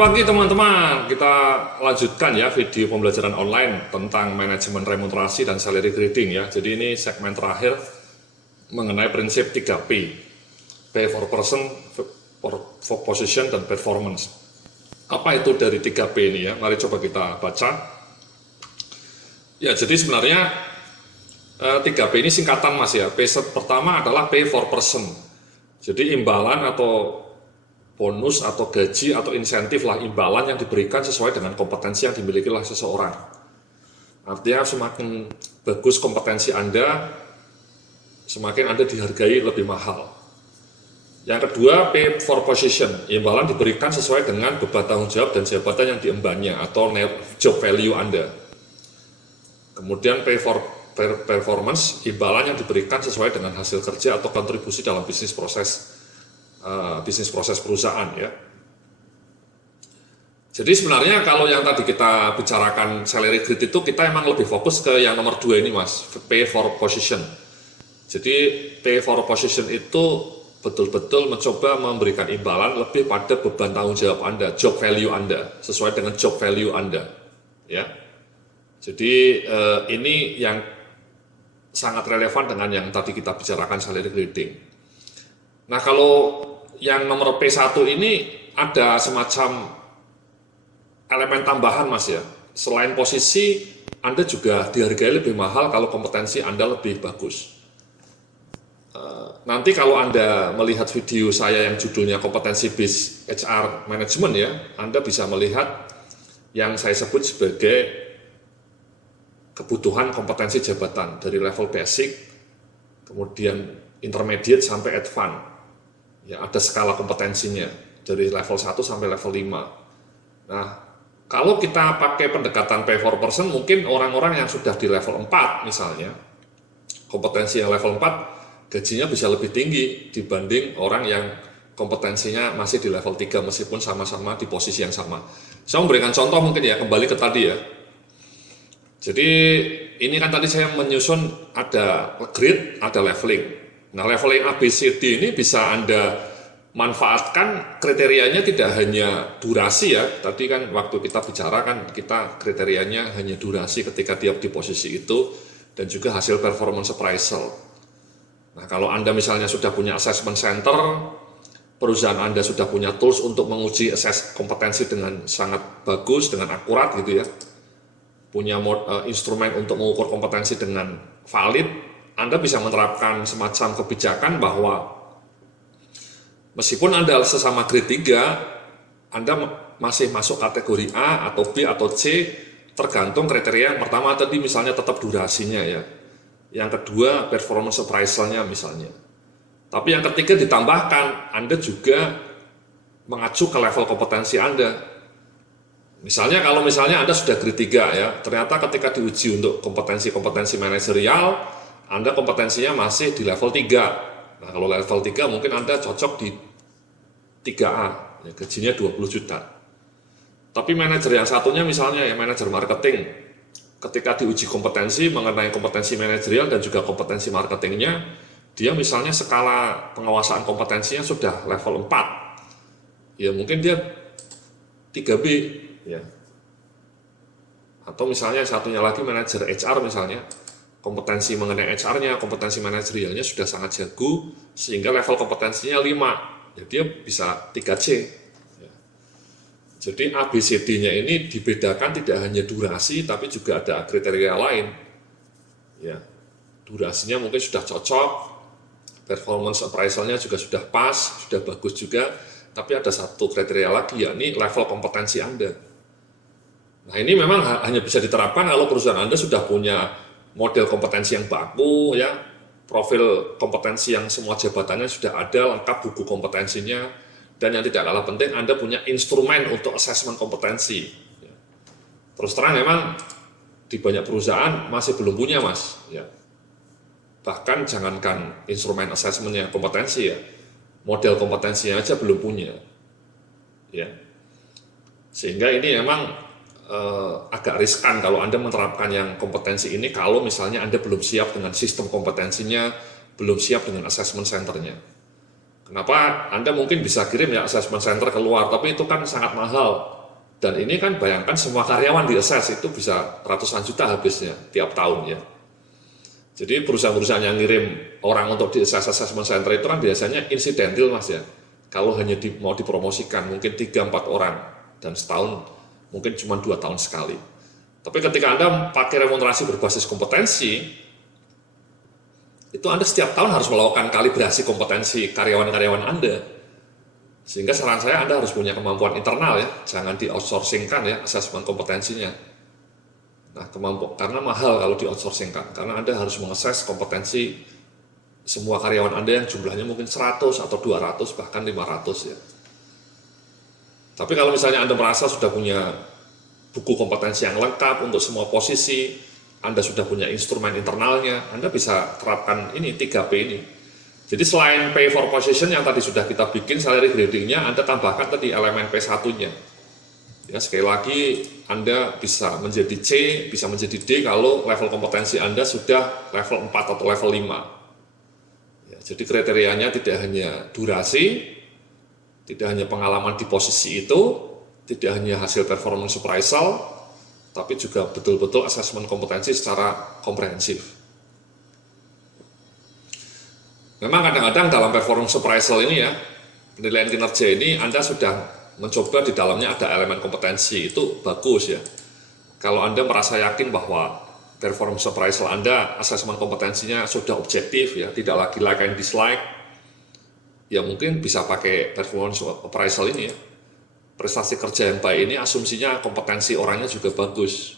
pagi teman-teman, kita lanjutkan ya video pembelajaran online tentang manajemen remunerasi dan salary grading ya. Jadi ini segmen terakhir mengenai prinsip 3P, Pay for Person, for Position, dan Performance. Apa itu dari 3P ini ya? Mari coba kita baca. Ya, jadi sebenarnya 3P ini singkatan mas ya. P pertama adalah Pay for Person. Jadi imbalan atau bonus atau gaji atau insentif lah, imbalan yang diberikan sesuai dengan kompetensi yang dimiliki oleh seseorang. Artinya semakin bagus kompetensi Anda, semakin Anda dihargai lebih mahal. Yang kedua, Pay for Position, imbalan diberikan sesuai dengan beban tanggung jawab dan jabatan yang diembannya atau job value Anda. Kemudian Pay for Performance, imbalan yang diberikan sesuai dengan hasil kerja atau kontribusi dalam bisnis proses perusahaan ya. Jadi sebenarnya kalau yang tadi kita bicarakan salary grid itu kita emang lebih fokus ke yang nomor 2 ini mas, Pay for Position. Jadi Pay for Position itu betul-betul mencoba memberikan imbalan lebih pada beban tanggung jawab Anda, job value Anda, sesuai dengan job value Anda ya. Jadi ini yang sangat relevan dengan yang tadi kita bicarakan salary grading. Nah kalau yang nomor P1 ini ada semacam elemen tambahan mas ya. Selain posisi, Anda juga dihargai lebih mahal kalau kompetensi Anda lebih bagus. Nanti kalau Anda melihat video saya yang judulnya kompetensi based HR management ya, Anda bisa melihat yang saya sebut sebagai kebutuhan kompetensi jabatan dari level basic, kemudian intermediate sampai advance. Ya, ada skala kompetensinya dari level 1 sampai level 5. Nah, kalau kita pakai pendekatan Pay for Person, mungkin orang-orang yang sudah di level 4 misalnya, kompetensi yang level 4, gajinya bisa lebih tinggi dibanding orang yang kompetensinya masih di level 3 meskipun sama-sama di posisi yang sama. Saya memberikan contoh mungkin ya, kembali ke tadi ya. Jadi ini kan tadi saya menyusun ada grade, ada leveling. Nah, leveling A, B, C, D ini bisa Anda manfaatkan kriterianya tidak hanya durasi ya. Tadi kan waktu kita bicara kan kita kriterianya hanya durasi ketika dia di posisi itu dan juga hasil performance appraisal. Nah, kalau Anda misalnya sudah punya assessment center, perusahaan Anda sudah punya tools untuk menguji assess kompetensi dengan sangat bagus, dengan akurat gitu ya. Punya instrumen untuk mengukur kompetensi dengan valid, Anda bisa menerapkan semacam kebijakan bahwa meskipun Anda sesama grade 3, Anda masih masuk kategori A atau B atau C, tergantung kriteria yang pertama tadi misalnya tetap durasinya ya. Yang kedua performance appraisal-nya misalnya. Tapi yang ketiga ditambahkan, Anda juga mengacu ke level kompetensi Anda. Misalnya kalau misalnya Anda sudah grade 3 ya, ternyata ketika diuji untuk kompetensi manajerial, Anda kompetensinya masih di level 3. Nah, kalau level 3 mungkin Anda cocok di 3A, ya, gajinya 20 juta. Tapi manajer yang satunya misalnya ya manajer marketing, ketika diuji kompetensi mengenai kompetensi manajerial dan juga kompetensi marketingnya, dia misalnya skala penguasaan kompetensinya sudah level 4. Ya mungkin dia 3B ya. Atau misalnya satunya lagi manajer HR misalnya, kompetensi mengenai HR-nya, kompetensi manajerialnya sudah sangat jago, sehingga level kompetensinya 5, ya dia bisa 3C. Ya. Jadi ABCD-nya ini dibedakan tidak hanya durasi, tapi juga ada kriteria lain. Ya. Durasinya mungkin sudah cocok, performance appraisal-nya juga sudah pas, sudah bagus juga, tapi ada satu kriteria lagi, yakni level kompetensi Anda. Nah ini memang hanya bisa diterapkan kalau perusahaan Anda sudah punya model kompetensi yang baku ya, profil kompetensi yang semua jabatannya sudah ada, lengkap buku kompetensinya, dan yang tidak kalah penting Anda punya instrumen untuk asesmen kompetensi. Terus terang memang di banyak perusahaan masih belum punya mas ya. Bahkan jangankan instrumen asesmennya kompetensi ya, model kompetensinya aja belum punya ya. Sehingga ini memang agak riskan kalau Anda menerapkan yang kompetensi ini kalau misalnya Anda belum siap dengan sistem kompetensinya, belum siap dengan assessment centernya. Kenapa Anda mungkin bisa kirim ya assessment center keluar, tapi itu kan sangat mahal. Dan ini kan bayangkan semua karyawan di assess itu bisa ratusan juta habisnya tiap tahun ya. Jadi perusahaan-perusahaan yang ngirim orang untuk di assessment center itu kan biasanya insidental Mas ya. Kalau hanya mau dipromosikan mungkin 3-4 orang dan setahun mungkin cuma 2 tahun sekali. Tapi ketika Anda pakai remunerasi berbasis kompetensi, itu Anda setiap tahun harus melakukan kalibrasi kompetensi karyawan-karyawan Anda. Sehingga saran saya Anda harus punya kemampuan internal ya, jangan di-outsourcingkan ya asesmen kompetensinya. Nah, karena mahal kalau di-outsourcingkan, karena Anda harus mengakses kompetensi semua karyawan Anda yang jumlahnya mungkin 100 atau 200 bahkan 500 ya. Tapi kalau misalnya Anda merasa sudah punya buku kompetensi yang lengkap untuk semua posisi, Anda sudah punya instrumen internalnya, Anda bisa terapkan ini 3P ini. Jadi selain pay for position yang tadi sudah kita bikin salary gradingnya, Anda tambahkan tadi elemen P1-nya. Ya, sekali lagi Anda bisa menjadi C, bisa menjadi D kalau level kompetensi Anda sudah level 4 atau level 5. Ya, jadi kriterianya tidak hanya durasi, tidak hanya pengalaman di posisi itu, tidak hanya hasil performance appraisal, tapi juga betul-betul asesmen kompetensi secara komprehensif. Memang kadang-kadang dalam performance appraisal ini ya, penilaian kinerja ini Anda sudah mencoba di dalamnya ada elemen kompetensi, itu bagus ya. Kalau Anda merasa yakin bahwa performance appraisal Anda, asesmen kompetensinya sudah objektif ya, tidak lagi like and dislike, ya mungkin bisa pakai performance appraisal ini ya. Prestasi kerja yang baik ini asumsinya kompetensi orangnya juga bagus.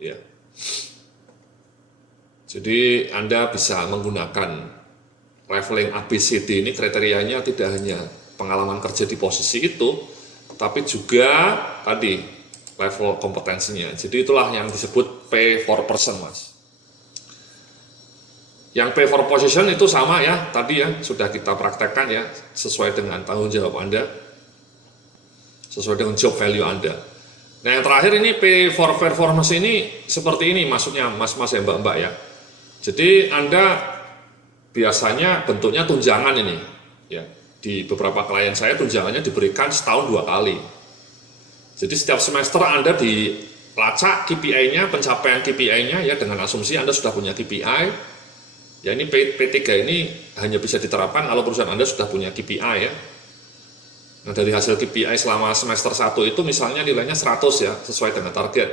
Ya. Jadi Anda bisa menggunakan leveling ABCD ini kriterianya tidak hanya pengalaman kerja di posisi itu, tapi juga tadi level kompetensinya. Jadi itulah yang disebut pay for person, Mas. Yang pay for position itu sama ya, tadi ya sudah kita praktekkan ya, sesuai dengan tanggung jawab Anda, sesuai dengan job value Anda. Nah yang terakhir ini pay for performance ini seperti ini maksudnya mas-mas ya mbak-mbak ya. Jadi Anda biasanya bentuknya tunjangan ini ya. Di beberapa klien saya tunjangannya diberikan setahun 2 kali. Jadi setiap semester Anda dilacak KPI-nya, pencapaian KPI-nya ya dengan asumsi Anda sudah punya KPI. Ya ini P3 ini hanya bisa diterapkan kalau perusahaan Anda sudah punya KPI ya. Nah dari hasil KPI selama semester 1 itu misalnya nilainya 100 ya, sesuai dengan target.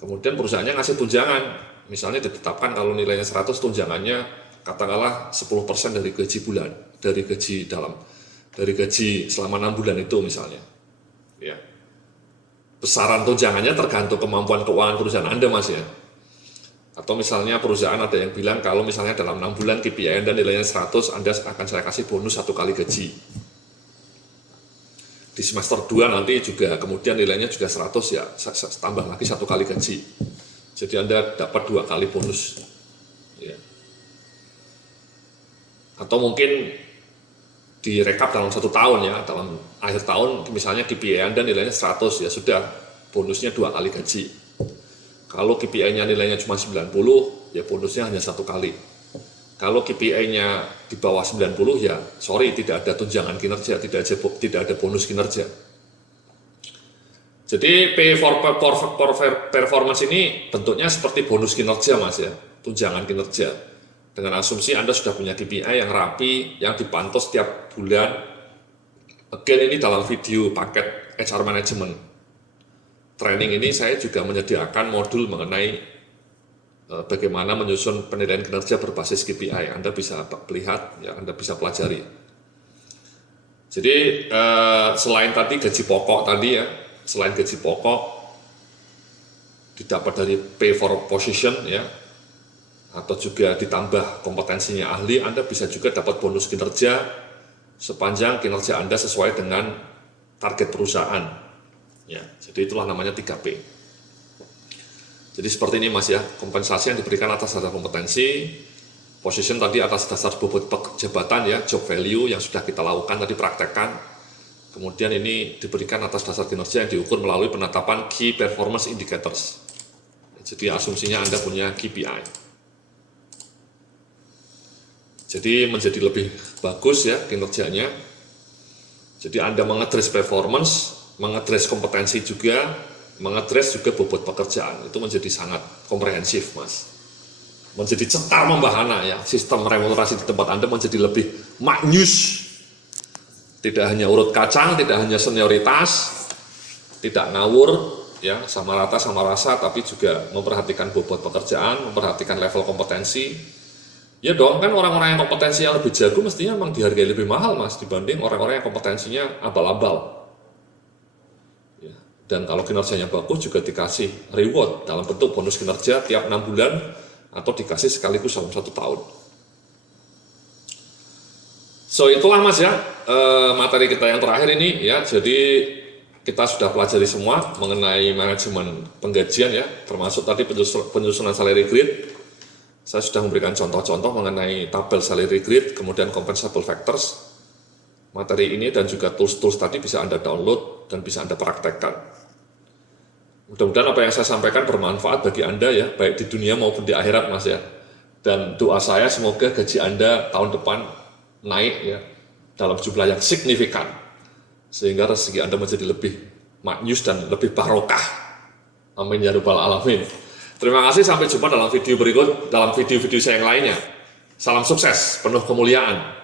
Kemudian perusahaannya ngasih tunjangan, misalnya ditetapkan kalau nilainya 100 tunjangannya katakanlah 10% dari gaji bulan, dari gaji selama 6 bulan itu misalnya. Ya. Besaran tunjangannya tergantung kemampuan keuangan perusahaan Anda Mas ya. Atau misalnya perusahaan ada yang bilang kalau misalnya dalam 6 bulan KPI Anda nilainya 100, Anda akan saya kasih bonus 1 kali gaji. Di semester 2 nanti juga kemudian nilainya juga 100 ya, tambah lagi 1 kali gaji. Jadi Anda dapat 2 kali bonus. Ya. Atau mungkin direkap dalam 1 tahun ya, dalam akhir tahun misalnya KPI Anda nilainya 100 ya sudah bonusnya 2 kali gaji. Kalau KPI-nya nilainya cuma 90 ya bonusnya hanya 1 kali. Kalau KPI-nya di bawah 90 ya sorry tidak ada tunjangan kinerja, tidak ada bonus kinerja. Jadi pay for performance ini bentuknya seperti bonus kinerja Mas ya, tunjangan kinerja. Dengan asumsi Anda sudah punya KPI yang rapi, yang dipantau setiap bulan. Again ini dalam video paket HR Management Training ini saya juga menyediakan modul mengenai bagaimana menyusun penilaian kinerja berbasis KPI. Anda bisa lihat, ya, Anda bisa pelajari. Jadi selain tadi gaji pokok tadi ya, selain gaji pokok didapat dari pay for position ya, atau juga ditambah kompetensinya ahli, Anda bisa juga dapat bonus kinerja sepanjang kinerja Anda sesuai dengan target perusahaan. Ya, jadi itulah namanya 3P. Jadi seperti ini Mas ya, kompensasi yang diberikan atas dasar kompetensi, position tadi atas dasar bobot jabatan ya, job value yang sudah kita lakukan tadi praktekkan. Kemudian ini diberikan atas dasar kinerja yang diukur melalui penetapan Key Performance Indicators. Jadi asumsinya Anda punya KPI. Jadi menjadi lebih bagus ya kinerjanya. Jadi Anda mengadres performance, mengadres kompetensi juga, mengadres juga bobot pekerjaan. Itu menjadi sangat komprehensif, Mas. Menjadi cetar membahana ya. Sistem remunerasi di tempat Anda menjadi lebih maknyus. Tidak hanya urut kacang, tidak hanya senioritas, tidak ngawur ya, sama rata sama rasa, tapi juga memperhatikan bobot pekerjaan, memperhatikan level kompetensi. Ya dong, kan orang-orang yang kompetensinya lebih jago mestinya memang dihargai lebih mahal, Mas, dibanding orang-orang yang kompetensinya abal-abal. Ya. Dan kalau kinerjanya bagus juga dikasih reward dalam bentuk bonus kinerja tiap 6 bulan atau dikasih sekaligus dalam 1 tahun. So itulah, Mas, ya materi kita yang terakhir ini ya. Jadi kita sudah pelajari semua mengenai manajemen penggajian ya, termasuk tadi penyusunan salary grid. Saya sudah memberikan contoh-contoh mengenai tabel salary grid, kemudian compensable factors. Materi ini dan juga tools-tools tadi bisa Anda download dan bisa Anda praktekkan. Mudah-mudahan apa yang saya sampaikan bermanfaat bagi Anda ya, baik di dunia maupun di akhirat, Mas ya. Dan doa saya semoga gaji Anda tahun depan naik ya, dalam jumlah yang signifikan. Sehingga rezeki Anda menjadi lebih maknyus dan lebih barokah. Amin ya rabbal alamin. Terima kasih, sampai jumpa dalam video berikut, dalam video-video saya yang lainnya. Salam sukses, penuh kemuliaan.